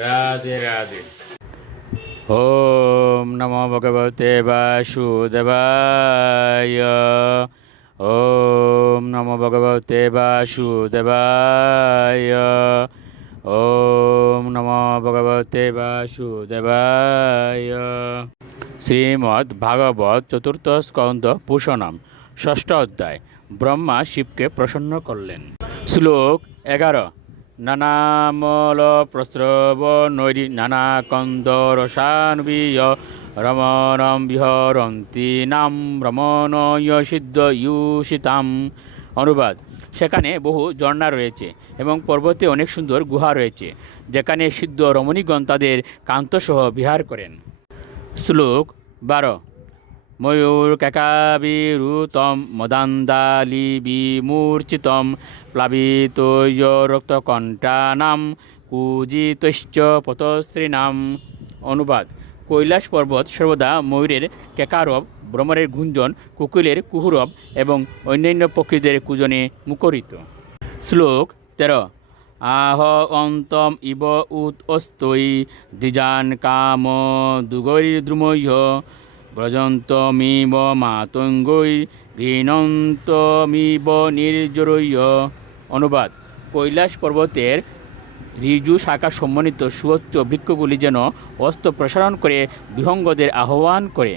রাধে রাধে। ওম নমো ভগবতে বাসুদেবায়। ওম নমো ভগবতে বাসুদেবায়। ওম নমো ভগবতে বাসুদেবায়। শ্রীমদ্ ভাগবত চতুর্থ স্কন্ধ ভূষণম ষষ্ঠ অধ্যায়। ব্রহ্মা শিবকে প্রসন্ন করলেন। শ্লোক 11। নানামল প্রস্রব নৈরি নানা কন্দ রসানুবীয় রমণম বিহরন্তি নাম রমণীয় সিদ্ধ ইউষিতাম। অনুবাদ: সেখানে বহু ঝর্ণা রয়েছে এবং পর্বতে অনেক সুন্দর গুহা রয়েছে, যেখানে সিদ্ধ রমণীগণ তাদের কান্তসহ বিহার করেন। শ্লোক 12। ময়ূর ক্যাকাবিরুতম মদান্দালি বিমূর্ছিতম প্লাবিতৈয় রক্তকণ্ঠানাম কুজিতৈশ্চ পতশ্রীনাম। অনুবাদ: কৈলাস পর্বত সর্বদা ময়ূরের কেকারব, ভ্রমরের গুঞ্জন, কোকিলের কুহুরব এবং অন্যান্য পক্ষীদের কুজনে মুখরিত। শ্লোক 13। আহ অন্তম ইব উত অস্তৈ দ্বিজান কাম দুগৈর্দ্রুমহ্য ব্রজন্তমিব মাতঙ্গৈ ঘৃণন্তমিব নির্জরৈয়। অনুবাদ: কৈলাস পর্বতের ঋজু শাখা সম্মানিত সুউচ্চ বৃক্ষগুলি যেন অস্ত্র প্রসারণ করে বিহঙ্গদের আহ্বান করে।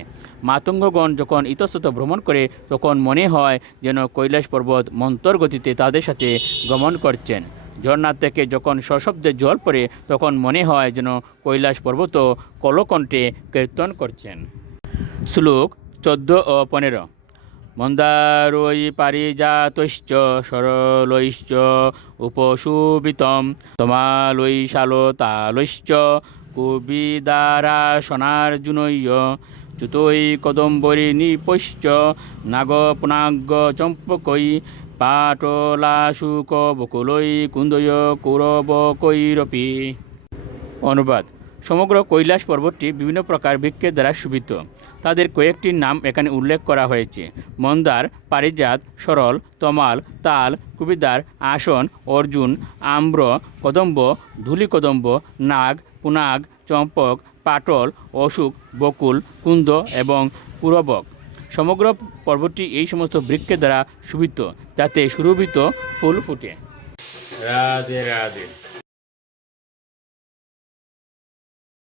মাতঙ্গগণ যখন ইতস্তত ভ্রমণ করে তখন মনে হয় যেন কৈলাস পর্বত মন্তর গতিতে তাদের সাথে গমন করছেন। ঝর্ণা থেকে যখন সশব্দে জল পড়ে তখন মনে হয় যেন কৈলাস পর্বত কলকণ্ঠে কীর্তন করছেন। শ্লোক 14 ও 15। মন্দারৈ পারিজাতৈশ্চ সরলৈশ্চ উপশোভিতম তমালৈ শালতালৈশ্চ কবিদারাসনার্জুনৈঃ চ্যুতৈ কদম্বরী নিপৈশ্চ নাগপুনাগ্য চম্পকৈ পাটলাশুক বকুলৈ কুন্দয় কৌরবকৈরপি। অনুবাদ: সমগ্র কৈলাস পর্বতটি বিভিন্ন প্রকার বৃক্ষের দ্বারা শোভিত। তাদের কয়েকটির নাম এখানে উল্লেখ করা হয়েছে: মন্দার, পারিজাত, সরল, তমাল, তাল, কুবিদার, আসন, অর্জুন, আম্র, কদম্ব, ধূলিকদম্ব, নাগ, পুনাগ, চম্পক, পাটল, অশোক, বকুল, কুন্দ এবং কুরবক। সমগ্র পর্বতটি এই সমস্ত বৃক্ষের দ্বারা শোভিত, যাতে সুরভিত ফুল ফুটে। রাধে রাধে।